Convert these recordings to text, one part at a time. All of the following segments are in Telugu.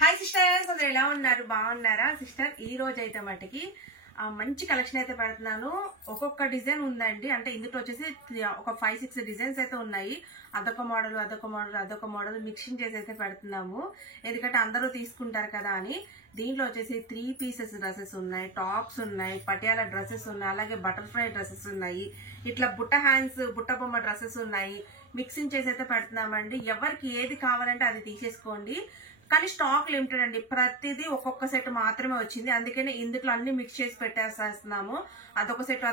హాయ్ సిస్టర్స్, అందరు ఎలా ఉన్నారు? బాగున్నారా సిస్టర్? ఈ రోజు అయితే మటుకి మంచి కలెక్షన్ అయితే పెడుతున్నాను. ఒక్కొక్క డిజైన్ ఉందండి. అంటే ఇందులో వచ్చేసి ఒక 5-6 డిజైన్స్ అయితే ఉన్నాయి. అదొక మోడల్ మిక్సింగ్ చేసి అయితే పెడుతున్నాము. ఎందుకంటే అందరూ తీసుకుంటారు కదా అని. దీంట్లో వచ్చేసి 3 పీసెస్ డ్రెస్సెస్ ఉన్నాయి, టాప్స్ ఉన్నాయి, పటియాలా డ్రెస్సెస్ ఉన్నాయి, అలాగే బటర్ఫ్లై డ్రెస్సెస్ ఉన్నాయి, ఇట్లా బుట్ట హ్యాండ్స్, బుట్ట బొమ్మ డ్రెస్సెస్ ఉన్నాయి. మిక్సింగ్ చేసి అయితే పెడుతున్నామండి. ఎవరికి ఏది కావాలంటే అది తీసేసుకోండి. కానీ స్టాక్ లిమిటెడ్ అండి. ప్రతిదీ ఒక్కొక్క సెట్ మాత్రమే వచ్చింది. అందుకనే ఇందులో అన్ని మిక్స్ చేసి పెట్టేస్తున్నాము. అదొక సెట్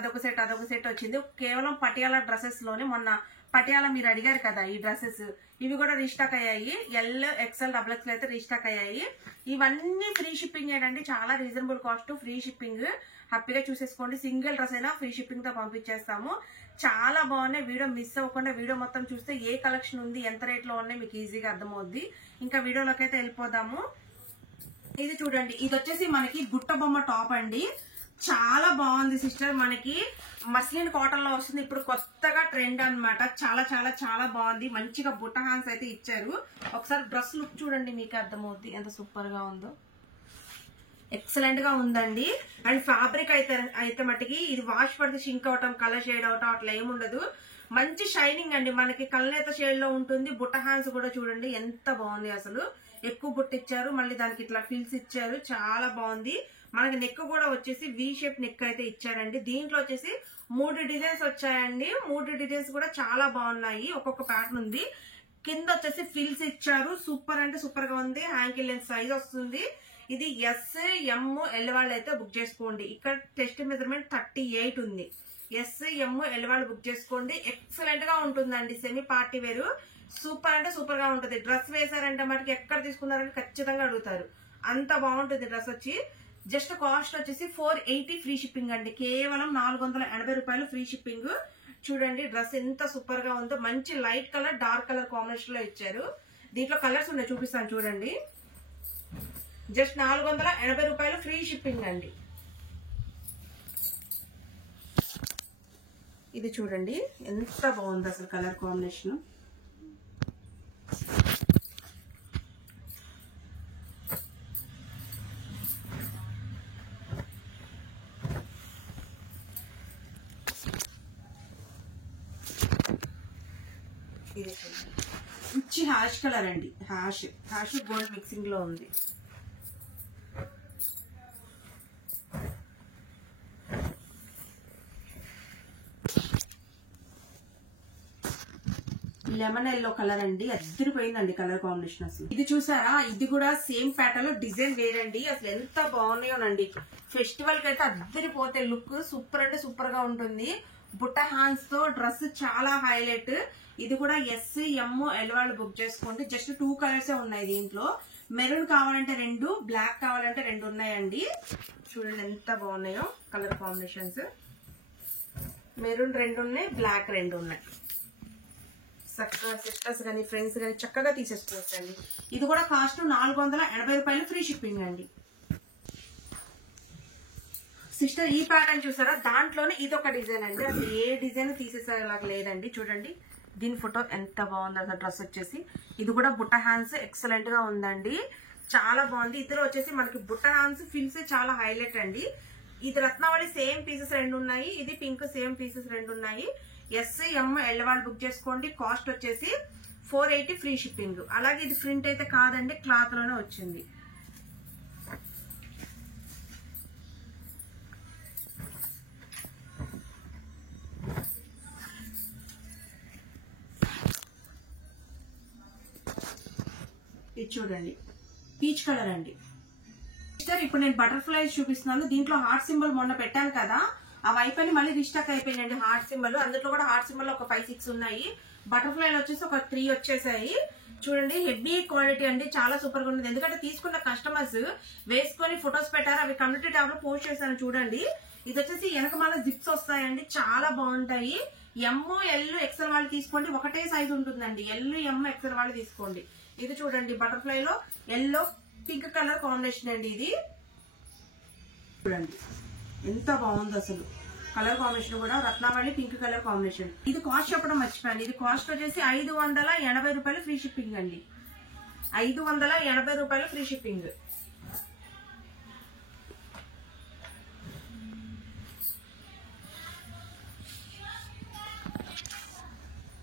వచ్చింది. కేవలం పటియాలా డ్రెస్సెస్ లోనే మొన్న పటియాలా మీరు అడిగారు కదా, ఈ డ్రెస్సెస్ ఇవి కూడా రీస్టాక్ అయ్యాయి. ఎల్, ఎక్స్ఎల్, XXL అయితే రీస్టాక్ అయ్యాయి. ఇవన్నీ ఫ్రీ షిప్పింగ్ ఏనండి. చాలా రీజనబుల్ కాస్ట్, ఫ్రీ షిప్పింగ్. హ్యాపీగా చూసేసుకోండి. సింగిల్ డ్రెస్ అయినా ఫ్రీ షిప్పింగ్ తో పంపించేస్తాము. చాలా బాగున్నాయి. వీడియో మిస్ అవ్వకుండా వీడియో మొత్తం చూస్తే ఏ కలెక్షన్ ఉంది, ఎంత రేట్ లో ఉన్నాయి మీకు ఈజీగా అర్థమవుద్ది. ఇంకా వీడియోలోకి అయితే వెళ్ళిపోదాము. ఇది చూడండి, ఇది వచ్చేసి మనకి బుట్ట బొమ్మ టాప్ అండి. చాలా బాగుంది సిస్టర్. మనకి మస్లిన్ కాటన్ లో వస్తుంది. ఇప్పుడు కొత్తగా ట్రెండ్ అన్నమాట. చాలా చాలా చాలా బాగుంది. మంచిగా బుట్ట హ్యాండ్స్ అయితే ఇచ్చారు. ఒకసారి డ్రెస్ లుక్ చూడండి, మీకు అర్థమవుద్ది ఎంత సూపర్ గా ఉందో. ఎక్సలెంట్ గా ఉందండి. అండ్ ఫ్యాబ్రిక్ అయితే మట్టికి ఇది వాష్ పడితే షింక్ అవటం, కలర్ షేడ్ అవటం అట్లా ఏముండదు. మంచి షైనింగ్ అండి. మనకి కళ్ళనేత షేడ్ లో ఉంటుంది. బుట్ట హ్యాండ్స్ కూడా చూడండి ఎంత బాగుంది. అసలు ఎక్కువ బుట్ట ఇచ్చారు, మళ్ళీ దానికి ఇట్లా ఫిల్స్ ఇచ్చారు. చాలా బాగుంది. మనకి నెక్ కూడా వచ్చేసి వి షేప్ నెక్ అయితే ఇచ్చారండి. దీంట్లో వచ్చేసి 3 డిజైన్స్ వచ్చాయండి. 3 డిజైన్స్ కూడా చాలా బాగున్నాయి. ఒక్కొక్క ప్యాటర్న్ ఉంది. కింద వచ్చేసి ఫిల్స్ ఇచ్చారు. సూపర్ అంటే సూపర్ గా ఉంది. హ్యాంకిల్ లెంత్ సైజ్ వస్తుంది. ఇది S, M, L వాళ్ళు అయితే బుక్ చేసుకోండి. ఇక్కడ టెస్ట్ మెజర్మెంట్ 38 ఉంది. S, M, L వాళ్ళు బుక్ చేసుకోండి. ఎక్సలెంట్ గా ఉంటుందండి. సెమీ పార్టీ వేరు. సూపర్ అంటే సూపర్ గా ఉంటుంది. డ్రెస్ వేసారంటే మనకి ఎక్కడ తీసుకున్నారని ఖచ్చితంగా అడుగుతారు. అంత బాగుంటుంది డ్రెస్ వచ్చి. జస్ట్ కాస్ట్ వచ్చేసి 480 ఫ్రీ షిప్పింగ్ అండి. కేవలం 480 రూపాయలు ఫ్రీ షిప్పింగ్. చూడండి డ్రెస్ ఎంత సూపర్ గా ఉందో. మంచి light colour, dark colour combination లో ఇచ్చారు. దీంట్లో కలర్స్ ఉన్నాయి, చూపిస్తాను చూడండి. జస్ట్ 480 రూపాయలు ఫ్రీ షిప్పింగ్ అండి. ఇది చూడండి ఎంత బాగుంది అసలు కలర్ కాంబినేషన్. ఇది మంచి హ్యాష్ కలర్ అండి. హ్యాష్ గోల్డ్ మిక్సింగ్ లో ఉంది. లెమన్ ఎల్లో కలర్ అండి. అద్దరిపోయిందండి కలర్ కాంబినేషన్ అసలు. ఇది చూసారా, ఇది కూడా సేమ్ ప్యాటర్న్ లో డిజైన్ వేరండి. అసలు ఎంత బాగున్నాయోనండి. ఫెస్టివల్ కి అయితే అద్దరిపోతే లుక్ సూపర్ అంటే సూపర్ గా ఉంటుంది. బుట్ట హ్యాండ్స్ తో డ్రెస్ చాలా హైలైట్. ఇది కూడా S, M, L వాళ్ళు బుక్ చేసుకోండి. జస్ట్ 2 కలర్స్ ఉన్నాయి దీంట్లో. మెరూన్ కావాలంటే 2, బ్లాక్ కావాలంటే 2 ఉన్నాయండి. చూడండి ఎంత బాగున్నాయో కలర్ కాంబినేషన్స్. మెరూన్ 2 ఉన్నాయి, బ్లాక్ 2 ఉన్నాయి. చక్కగా సిస్టర్స్ కానీ ఫ్రెండ్స్ కానీ చక్కగా తీసేసుకోవచ్చండి. ఇది కూడా కాస్ట్ 480 రూపాయలు ఫ్రీ షిప్పింగ్ అండి. సిస్టర్ ఈ ప్యాటర్న్ చూసారా, దాంట్లోనే ఇదొక డిజైన్ అండి. అసలు ఏ డిజైన్ తీసేసేలాగా లేదండి. చూడండి దీని ఫోటో ఎంత బాగుంది అసలు. డ్రెస్ వచ్చేసి ఇది కూడా బుట్ట హ్యాండ్స్ ఎక్సలెంట్ గా ఉందండి. చాలా బాగుంది. ఇతర వచ్చేసి మనకి బుట్ట హ్యాండ్స్ ఫిల్స్ చాలా హైలైట్ అండి. ఇది రత్నావళి సేమ్ పీసెస్ 2 ఉన్నాయి. ఇది పింక్ సేమ్ పీసెస్ 2 ఉన్నాయి. S, M, L వాళ్ళు బుక్ చేసుకోండి. కాస్ట్ వచ్చేసి 480 ఫ్రీ షిప్పింగ్. అలాగే ఇది ప్రింట్ అయితే కాదండి, క్లాత్ లోనే వచ్చింది. ఇది చూడండి పీచ్ కలర్ అండి. ఇప్పుడు నేను బటర్ఫ్లైస్ చూపిస్తున్నాను. దీంట్లో హార్ట్ సింబల్ మొన్న పెట్టాను కదా, అవి అయిపోయి మళ్ళీ రీస్టాక్ అయిపోయినాయండి హార్ట్ సింబల్. అందులో కూడా హార్ట్ సింబల్ ఒక 5-6 ఉన్నాయి. బటర్ఫ్లైలు వచ్చేసి ఒక 3 వచ్చేసాయి. చూడండి హెవీ క్వాలిటీ అండి. చాలా సూపర్ గా ఉంది. ఎందుకంటే తీసుకున్న కస్టమర్స్ వేసుకొని ఫొటోస్ పెట్టారు. అవి కమ్యూనిటీ ట్యాబ్ లో పోస్ట్ చేశాను చూడండి. ఇది వచ్చేసి వెనకమాల జిప్స్ వస్తాయండి. చాలా బాగుంటాయి. M, L, XL వాళ్ళు తీసుకోండి. ఒకటే సైజ్ ఉంటుందండి. L, M, XL వాళ్ళు తీసుకోండి. ఇది చూడండి బటర్ఫ్లై లో ఎల్లో పింక్ కలర్ కాంబినేషన్ అండి. ఇది చూడండి ఎంత బాగుంది అసలు. కలర్ కాంబినేషన్ కూడా రత్నావళి పింక్ కలర్ కాంబినేషన్. ఇది కాస్ట్ చెప్పడం మర్చిపోయాను. ఇది కాస్ట్ వచ్చేసి 580 రూపాయలు ఫ్రీ షిప్పింగ్ అండి. 580 రూపాయలు free shipping.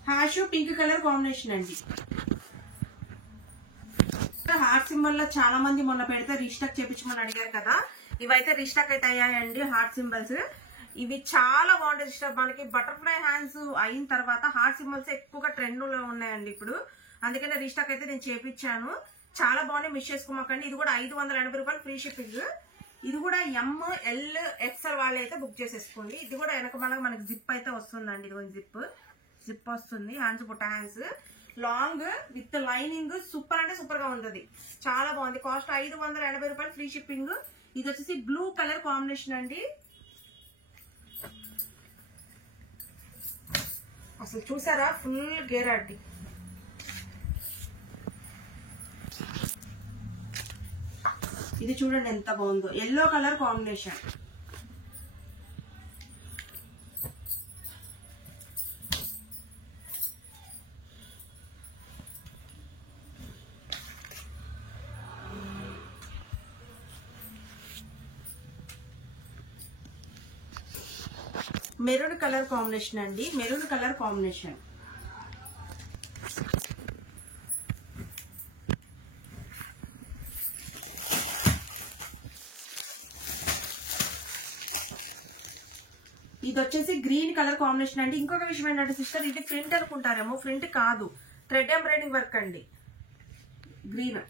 Hash pink colour combination అండి. హార్ట్ సింబల్ లో చాలా మంది మొన్న పెడితే రీస్టాక్ చేపించమని అడిగారు కదా, ఇవైతే రీస్టాక్ అయితే అయ్యాయండి. హార్ట్ సింబల్స్ ఇవి చాలా బాగుంటాయి సిస్టర్. మనకి బటర్ఫ్లై హ్యాండ్స్ అయిన తర్వాత హార్ట్ సింబల్స్ ఎక్కువగా ట్రెండ్ లో ఉన్నాయండి ఇప్పుడు, అందుకనే రీస్టాక్ అయితే నేను చేపించాను. చాలా బాగున్నాయి, మిస్ చేసుకోమాకండి. ఇది కూడా 580 రూపాయలు ఫ్రీ షిప్పింగ్. ఇది కూడా ML XL వాళ్ళు అయితే బుక్ చేసేసుకోండి. ఇది కూడా వెనక మనకి జిప్ అయితే వస్తుందండి. ఇది కొంచెం జిప్ వస్తుంది. హ్యాండ్స్ బుట్ట hands long with lining super అంటే సూపర్ గా ఉంటుంది, చాలా బాగుంది. కాస్ట్ 580 రూపాయలు ఫ్రీ షిప్పింగ్. ఇది వచ్చేసి బ్లూ కలర్ కాంబినేషన్ అండి. అసలు చూసారా ఫుల్ గేరాటి. ఇది చూడండి ఎంత బాగుందో, yellow colour combination. Maroon colour combination అండి, మెరూన్ కలర్ కాంబినేషన్. ఇది వచ్చేసి గ్రీన్ కలర్ కాంబినేషన్ అండి. ఇంకొక విషయం ఏంటంటే సిస్టర్, ఇది ప్రింట్ అనుకుంటారేమో, ప్రింట్ కాదు, థ్రెడ్ ఎంబ్రాయిడింగ్ వర్క్ అండి. గ్రీన్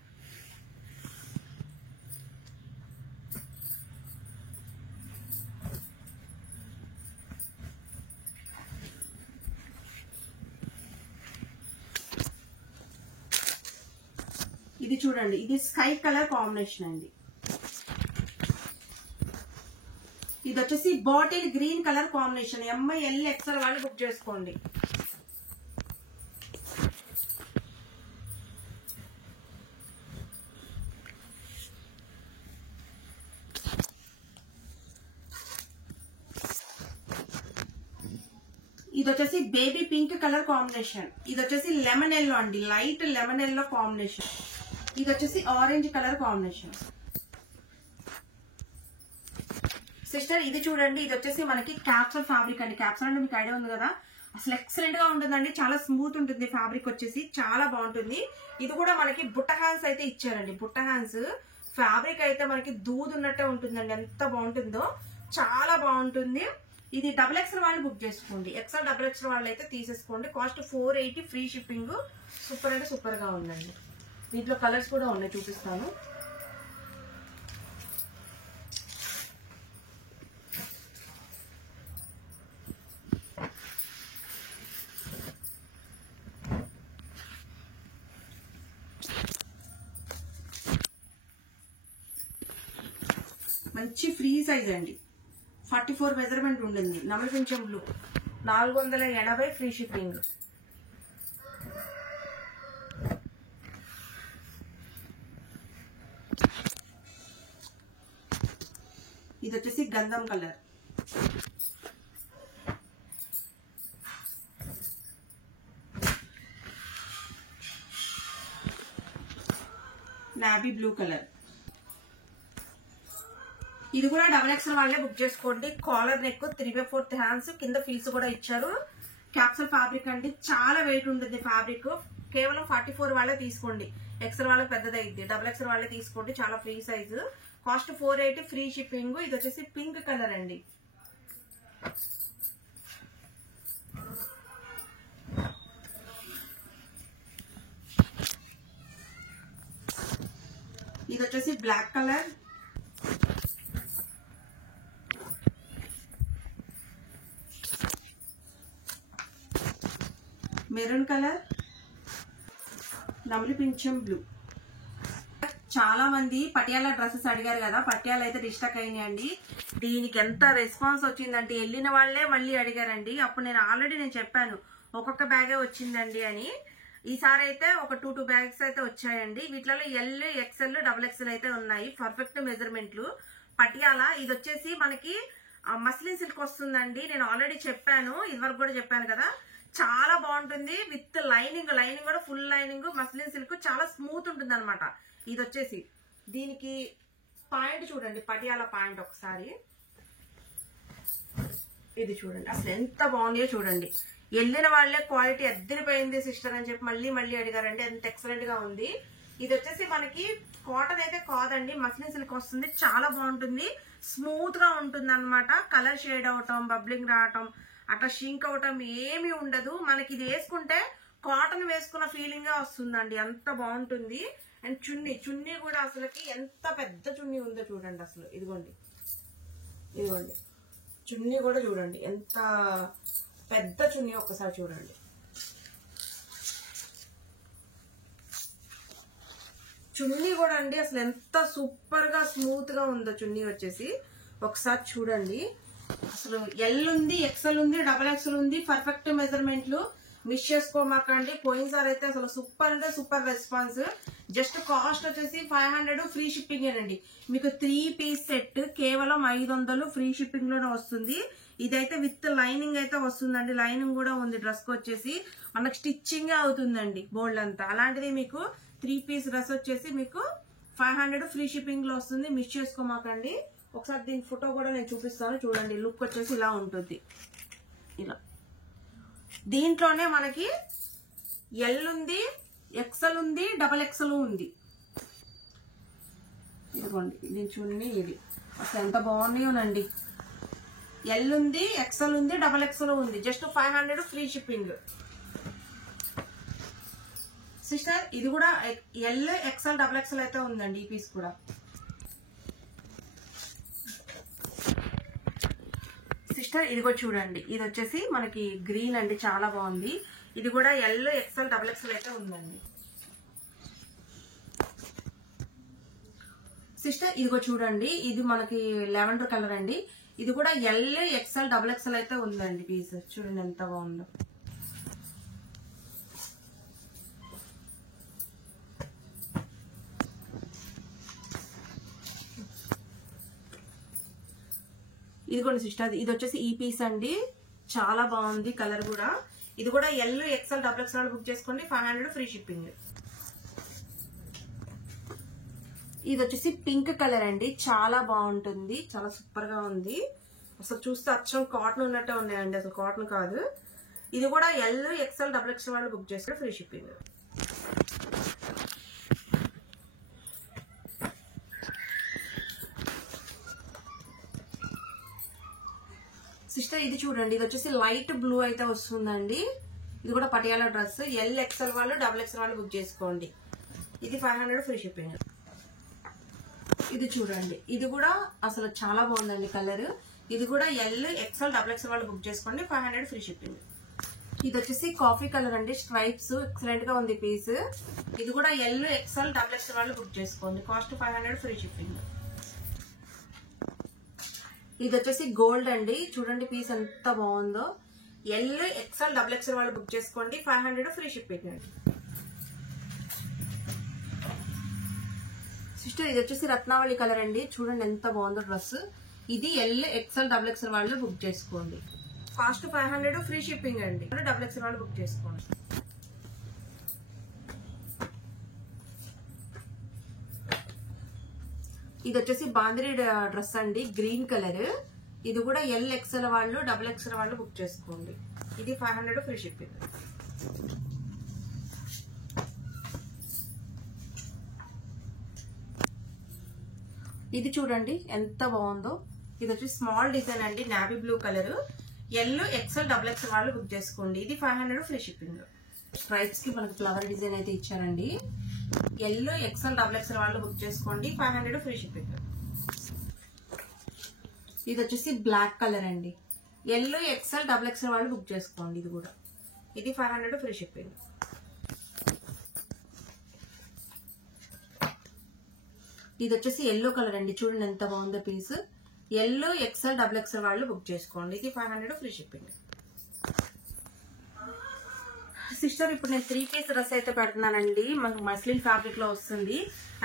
ఇది చూడండి, ఇది స్కై కలర్ కాంబినేషన్ అండి. ఇది వచ్చేసి bottle green colour combination. ML XL వాళ్ళు బుక్ చేసుకోండి. ఇది వచ్చేసి బేబీ పింక్ కలర్ కాంబినేషన్. ఇది వచ్చేసి లెమన్ ఎల్లో అండి, లైట్ లెమన్ ఎల్లో కాంబినేషన్. ఇది వచ్చేసి ఆరెంజ్ కలర్ కాంబినేషన్. సిస్టర్ ఇది చూడండి, ఇది వచ్చేసి మనకి క్యాప్సూల్ ఫ్యాబ్రిక్ అండి. క్యాప్సూల్ అంటే మీకు ఐడియా ఉంది కదా, అసలు ఎక్సలెంట్ గా ఉంటుందండి. చాలా స్మూత్ ఉంటుంది ఫ్యాబ్రిక్ వచ్చేసి, చాలా బాగుంటుంది. ఇది కూడా మనకి బుట్ట హ్యాండ్స్ అయితే ఇచ్చారండి. బుట్ట హ్యాండ్స్ ఫ్యాబ్రిక్ అయితే మనకి దూదున్నట్టే ఉంటుందండి, ఎంత బాగుంటుందో, చాలా బాగుంటుంది. ఇది XXL వాళ్ళు బుక్ చేసుకోండి. XXL వాళ్ళు అయితే తీసేసుకోండి. Cost 480 free shipping. సూపర్ అంటే సూపర్ గా ఉందండి. దీంట్లో కలర్స్ కూడా ఉన్నాయి, చూపిస్తాను. మంచి ఫ్రీ సైజ్ అండి, 44 మెజర్మెంట్ ఉంటుంది. నమల పింఛం బ్లూ, 480 ఫ్రీ షిప్పింగ్. ఇది వచ్చేసి గంధం కలర్. Navy blue colour. ఇది కూడా XXL వాళ్ళే బుక్ చేసుకోండి. కాలర్ నెక్, 3/4 హ్యాండ్స్, కింద ఫీల్స్ కూడా ఇచ్చారు. క్యాప్సూల్ ఫ్యాబ్రిక్ అండి, చాలా వెయిట్ ఉంటుంది ఫ్యాబ్రిక్. కేవలం 44 వాళ్ళే తీసుకోండి. XL వాళ్ళకి పెద్దదైద్ది, XXL వాళ్ళే తీసుకోండి. చాలా free size. Cost 480 free shipping. ఇది వచ్చేసి పింక్ కలర్ అండి. ఇది వచ్చేసి బ్లాక్ కలర్. మెరూన్ కలర్, నమలి పింఛం బ్లూ. చాలా మంది పటియాలా డ్రెస్సెస్ అడిగారు కదా, పటియాలా అయితే రీస్టాక్ అయినాయండి. దీనికి ఎంత రెస్పాన్స్ వచ్చిందంటే వెళ్ళిన వాళ్ళే మళ్ళీ అడిగారండి. అప్పుడు నేను ఆల్రెడీ చెప్పాను ఒక్కొక్క బ్యాగే వచ్చిందండి అని. ఈసారి అయితే ఒక 2 బ్యాగ్స్ అయితే వచ్చాయండి. వీటిలో LXL, XXL అయితే ఉన్నాయి. పర్ఫెక్ట్ మెజర్మెంట్లు. పటియాలా ఇది వచ్చేసి మనకి మస్లిన్ సిల్క్ వస్తుందండి. నేను ఆల్రెడీ చెప్పాను, ఇదివరకు కూడా చెప్పాను కదా. చాలా బాగుంటుంది. విత్ లైనింగ్ కూడా ఫుల్ లైనింగ్ మస్లిన్ సిల్క్, చాలా స్మూత్ ఉంటుంది అనమాట. ఇది వచ్చేసి దీనికి పాయింట్ చూడండి, పటియాలా పాయింట్ ఒకసారి ఇది చూడండి అసలు ఎంత బాగుందో చూడండి. వెళ్ళిన వాళ్ళే క్వాలిటీ అద్దరిపోయింది సిస్టర్ అని చెప్పి మళ్ళీ మళ్ళీ అడిగారండి, అంత ఎక్సలెంట్ గా ఉంది. ఇది వచ్చేసి మనకి కాటన్ అయితే కాదండి, మస్లిన్ సిల్క్ వస్తుంది. చాలా బాగుంటుంది, స్మూత్ గా ఉంటుంది అనమాట. కలర్ షేడ్ అవటం, బబ్లింగ్ రావటం, అట్లా షింక్ అవటం ఏమీ ఉండదు. మనకి ఇది వేసుకుంటే కాటన్ వేసుకున్న ఫీలింగ్ గా వస్తుందండి, అంత బాగుంటుంది. అండ్ చున్నీ కూడా అసలుకి ఎంత పెద్ద చున్నీ ఉందో చూడండి. అసలు ఇదిగోండి చున్నీ కూడా చూడండి ఎంత పెద్ద చున్నీ, ఒక్కసారి చూడండి. చున్నీ కూడా అండి అసలు ఎంత సూపర్ గా స్మూత్ గా ఉందో చున్నీ వచ్చేసి ఒకసారి చూడండి. అసలు ఎల్ ఉంది, ఎక్సెల్ ఉంది, డబల్ ఎక్సెల్ ఉంది. పర్ఫెక్ట్ మెజర్మెంట్లు, మిస్ చేసుకోమాకండి. పోయినసారి అయితే అసలు సూపర్ అంటే సూపర్ రెస్పాన్స్. జస్ట్ కాస్ట్ వచ్చేసి 500 ఫ్రీ షిప్పింగ్ అండి. మీకు 3 పీస్ సెట్ కేవలం 500 ఫ్రీ షిప్పింగ్ లోనే వస్తుంది. ఇదైతే విత్ లైనింగ్ అయితే వస్తుందండి, లైనింగ్ కూడా ఉంది. డ్రెస్ కి వచ్చేసి మనకు స్టిచ్చింగ్ అవుతుందండి బోల్డ్ అంతా. అలాంటిది మీకు 3 పీస్ డ్రెస్ వచ్చేసి మీకు 500 ఫ్రీ షిప్పింగ్ లో వస్తుంది. మిస్ చేసుకోమాకండి. ఒకసారి దీని ఫోటో కూడా నేను చూపిస్తాను చూడండి. లుక్ వచ్చేసి ఇలా ఉంటుంది. ఇలా దీంట్లోనే మనకి ఎల్ ఉంది, ఎక్సెల్ ఉంది, డబల్ ఎక్సెల్ ఉంది. ఇదిగోండి దీని చున్నీ ఇది అసలు ఎంత బాగున్నాయోనండి. ఎల్ ఉంది, ఎక్సెల్ ఉంది, డబల్ ఎక్సెల్ ఉంది. Just 500 free shipping sister. ఇది కూడా ఎల్, ఎక్సెల్, డబల్ ఎక్సెల్ అయితే ఉందండి ఈ పీస్ కూడా. సిస్టర్ ఇదిగో చూడండి, ఇది వచ్చేసి మనకి గ్రీన్ అండి, చాలా బాగుంది. ఇది కూడా ఎల్, ఎక్సెల్, డబల్ ఎక్సెల్ అయితే ఉందండి. సిస్టర్ ఇదిగో చూడండి, ఇది మనకి లెవెండర్ కలర్ అండి. ఇది కూడా ఎల్, ఎక్సెల్, డబల్ ఎక్సెల్ అయితే ఉందండి పీస్. చూడండి ఎంత బాగుందో. ఇదిగోండి సిస్టర్, ఇది వచ్చేసి ఈ పీస్ అండి, చాలా బాగుంది కలర్ కూడా. ఇది కూడా L, XL, double XL book చేసుకోండి, 500 ఫ్రీ షిప్పింగ్. ఇది వచ్చేసి పింక్ కలర్ అండి, చాలా బాగుంటుంది, చాలా సూపర్ గా ఉంది. అసలు చూస్తే అచ్చం కాటన్ ఉన్నట్టే ఉన్నాయండి, అసలు కాటన్ కాదు. ఇది కూడా ఎల్, ఎక్సెల్, డబుల్ ఎక్సెల్ వాళ్ళు బుక్ చేస్తే ఫ్రీ షిప్పింగ్. సిస్టర్ ఇది చూడండి, ఇది వచ్చేసి లైట్ బ్లూ అయితే వస్తుందండి. ఇది కూడా పటియాలా డ్రెస్. ఎల్, ఎక్సెల్ వాళ్ళు, డబుల్ ఎక్సెల్ వాళ్ళు బుక్ చేసుకోండి. ఇది 500 ఫ్రీ షిప్పింగ్. ఇది చూడండి, ఇది కూడా అసలు చాలా బాగుందండి కలర్. ఇది కూడా ఎల్, ఎక్సెల్, డబుల్ ఎక్సెల్ వాళ్ళు బుక్ చేసుకోండి, 500 ఫ్రీ షిప్పింగ్. ఇది వచ్చేసి కాఫీ కలర్ అండి, స్ట్రైప్స్ ఎక్సలెంట్ గా ఉంది పీస్. ఇది కూడా ఎల్, ఎక్సెల్, డబుల్ ఎక్సెల్ వాళ్ళు బుక్ చేసుకోండి, కాస్ట్ 500 ఫ్రీ షిప్పింగ్. ఇది వచ్చేసి గోల్డ్ అండి, చూడండి పీస్ ఎంత బాగుందో. ఎల్, ఎక్సెల్, డబుల్ ఎక్సెల్ వాళ్ళు బుక్ చేసుకోండి, 500 ఫ్రీ షిప్పింగ్ అండి. సిస్టర్ ఇది వచ్చేసి రత్నావళి కలర్ అండి, చూడండి ఎంత బాగుందో డ్రెస్. ఇది ఎల్, ఎక్సెల్, డబుల్ ఎక్సెల్ వాళ్ళు బుక్ చేసుకోండి, కాస్ట్ 500 ఫ్రీ షిప్పింగ్ అండి. డబుల్ ఎక్సెల్ వాళ్ళు బుక్ చేసుకోండి. ఇది వచ్చేసి బాంద్రీ డ్రెస్ అండి, గ్రీన్ కలర్. ఇది కూడా ఎల్, ఎక్సెల్ వాళ్ళు, డబుల్ ఎక్సెల్ వాళ్ళు బుక్ చేసుకోండి. ఇది 500 ఫ్రీ షిప్పింగ్. ఇది చూడండి ఎంత బాగుందో. ఇది వచ్చి స్మాల్ డిజైన్ అండి, navy blue colour. L, XL, double XL వాళ్ళు బుక్ చేసుకోండి. ఇది 500 ఫ్రీ షిప్పింగ్. స్ట్రైప్స్ కి మనకి ఫ్లవర్ డిజైన్ అయితే ఇచ్చారండి. ఎల్, ఎక్సెల్, డబుల్ ఎక్సెల్ వాళ్ళు బుక్ చేసుకోండి, 500 ఫ్రీ షిప్పింగ్. ఇది వచ్చేసి బ్లాక్ కలర్ అండి. ఎల్, ఎక్సెల్, డబుల్ ఎక్సెల్ వాళ్ళు బుక్ చేసుకోండి. ఇది కూడా ఇది 500 ఫ్రీ షిప్పింగ్. ఇది వచ్చేసి ఎల్లో కలర్ అండి, చూడండి ఎంత బాగుందో piece. L, XL, double XL వాళ్ళు బుక్ చేసుకోండి. ఇది 500 ఫ్రీ షిప్పింగ్. సిస్టర్ ఇప్పుడు నేను 3 పీస్ డ్రెస్ అయితే పెడుతున్నానండి. మనకు మస్లిన్ ఫ్యాబ్రిక్ లో వస్తుంది.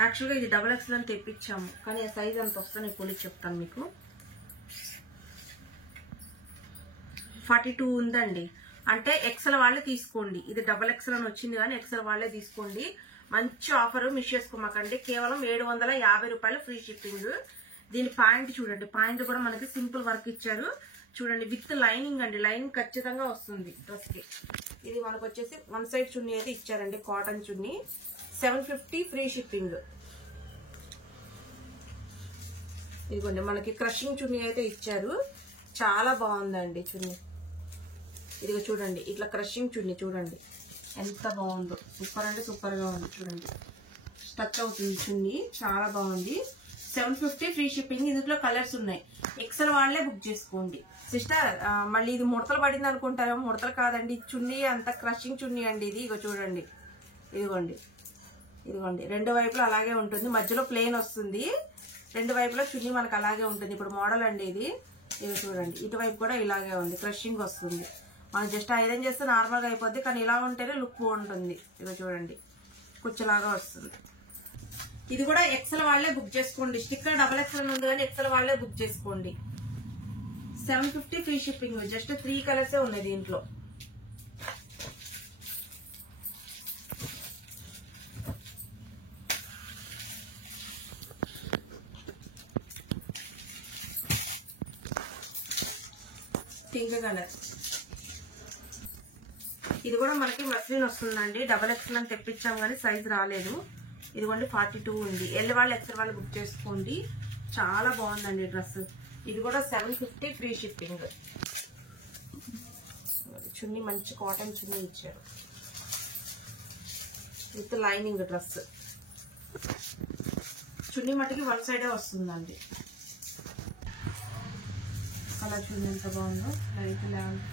యాక్చువల్గా ఇది డబుల్ ఎక్సెల్ అని తెప్పించాము, కానీ ఆ సైజ్ అంత వస్తే నేను పోలీస్ చెప్తాను మీకు. 42 ఉందండి. అంటే ఎక్సెల్ వాళ్ళే తీసుకోండి. ఇది డబల్ ఎక్సెల్ అని వచ్చింది కానీ ఎక్సెల్ వాళ్ళే తీసుకోండి. మంచి ఆఫర్, మిస్ చేసుకోమాకండి. కేవలం 750 రూపాయలు ఫ్రీ షిప్పింగ్. దీని పాయింట్ చూడండి, పాయింట్ కూడా మనకి సింపుల్ వర్క్ ఇచ్చారు చూడండి, విత్ లైనింగ్ అండి. లైనింగ్ ఖచ్చితంగా వస్తుంది డ్రెస్ కి. ఇది మనకు వచ్చేసి వన్ సైడ్ చున్నీ అయితే ఇచ్చారండి, కాటన్ చున్నీ. 750 ఫ్రీ షిప్పింగ్. ఇదిగోండి మనకి క్రషింగ్ చున్నీ అయితే ఇచ్చారు, చాలా బాగుందండి చున్నీ. ఇదిగో చూడండి, ఇట్లా క్రషింగ్ చున్నీ చూడండి ఎంత బాగుందో. సూపర్ అంటే సూపర్ గా ఉంది చూడండి. స్టచ్ అవుతుంది చున్నీ, చాలా బాగుంది. 750 ఫ్రీ షిప్పింగ్. ఇందులో కలర్స్ ఉన్నాయి. ఎక్సెల్ వాళ్ళే బుక్ చేసుకోండి. సిస్టర్ మళ్ళీ ఇది ముడతలు పడింది అనుకుంటారా? ముడతలు కాదండి, చున్నీ అంత క్రషింగ్ చున్నీ అండి ఇది. ఇగో చూడండి, ఇదిగోండి ఇదిగోండి రెండు వైపులా అలాగే ఉంటుంది, మధ్యలో ప్లెయిన్ వస్తుంది. రెండు వైపులా చున్నీ మనకు అలాగే ఉంటుంది. ఇప్పుడు మోడల్ అండి ఇది. ఇవి చూడండి, ఇటువైపు కూడా ఇలాగే ఉంది, క్రషింగ్ వస్తుంది. మనం జస్ట్ ఐరన్ చేస్తే నార్మల్గా అయిపోద్ది, కానీ ఇలా ఉంటేనే లుక్ ఉంటుంది. ఇవి చూడండి, కుచ్చులాగా వస్తుంది. ఇది కూడా ఎక్సెల్ వాళ్ళే బుక్ చేసుకోండి. స్టిక్కర్ డబల్ ఎక్సెల్ ఉంది కానీ ఎక్సెల్ వాళ్ళే బుక్ చేసుకోండి. 750 ఫ్రీ షిప్పింగ్. జస్ట్ 3 కలర్స్ ఉన్నాయి దీంట్లో. Pink colour. ఇది కూడా మనకి మస్లిన్ వస్తుందండి. డబల్ ఎక్సెల్ అని తెప్పించాం కానీ సైజ్ రాలేదు. ఇదిగోండి 42 ఉంది. ఎల్ వాళ్ళు ఎక్సెల్ వాళ్ళు బుక్ చేసుకోండి. చాలా బాగుందండి డ్రెస్. ఇది కూడా 750 ఫ్రీ షిప్పింగ్. చున్నీ మంచి కాటన్ చున్నీ ఇచ్చారు విత్ లైనింగ్ డ్రెస్. చున్నీ మట్టికి వన్ సైడే వస్తుందండి. కలర్ చున్నీ ఎంత బాగుందో, light land.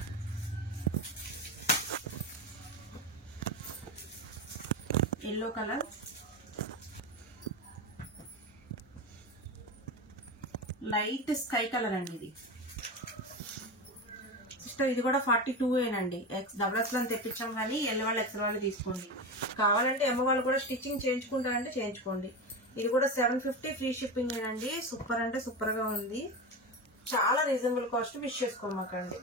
Yellow colour, light sky colour అండి ఇది. ఇది కూడా 42 ఏనండి. డబుల్ ఎక్స్ అని తెప్పించాం కానీ ఎల్ వాళ్ళు ఎక్సెల్ వాళ్ళు తీసుకోండి. కావాలంటే ఎమ్మ వాళ్ళు కూడా స్టిచ్చింగ్ చేయించుకుంటారంటే చేయించుకోండి. ఇది కూడా 750 ఫ్రీ షిప్పింగ్ ఏనండి. సూపర్ అంటే సూపర్ గా ఉంది, చాలా రీజనబుల్ కాస్ట్. మిస్ చేసుకోమాకండి.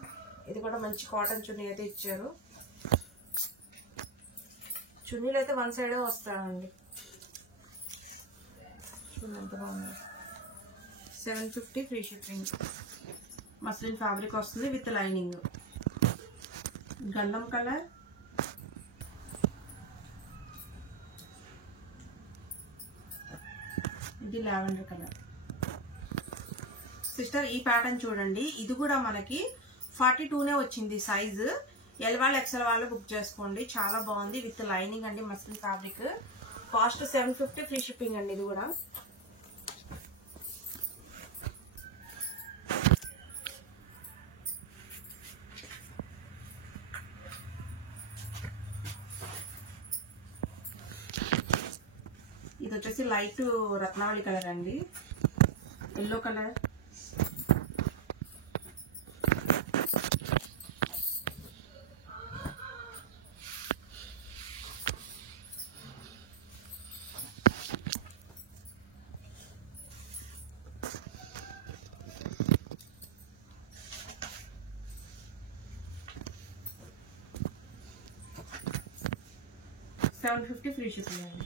ఇది కూడా మంచి కాటన్ చున్నీ అయితే ఇచ్చారు. చున్నీలు అయితే వన్ సైడే వస్తాయండి. చూడండి ఎంత బాగుంది. 750 ఫ్రీ షిప్పింగ్. మస్లిన్ ఫ్యాబ్రిక్ వస్తుంది విత్ లైనింగ్. గంధం కలర్, ఇది లావెండర్ కలర్. సిస్టర్ ఈ ప్యాటర్న్ చూడండి, ఇది కూడా మనకి 42నే వచ్చింది సైజు. ఎల్ వాళ్ళు ఎక్సెల్ వాళ్ళు బుక్ చేసుకోండి. చాలా బాగుంది విత్ లైనింగ్ అండి, muslin fabric. Cost 750 free shipping అండి. ఇది కూడా ఇది వచ్చేసి లైట్ రత్నావళి కలర్ అండి. ఎల్లో కలర్, $750 ఫ్రీ షిప్పింగ్ అండి.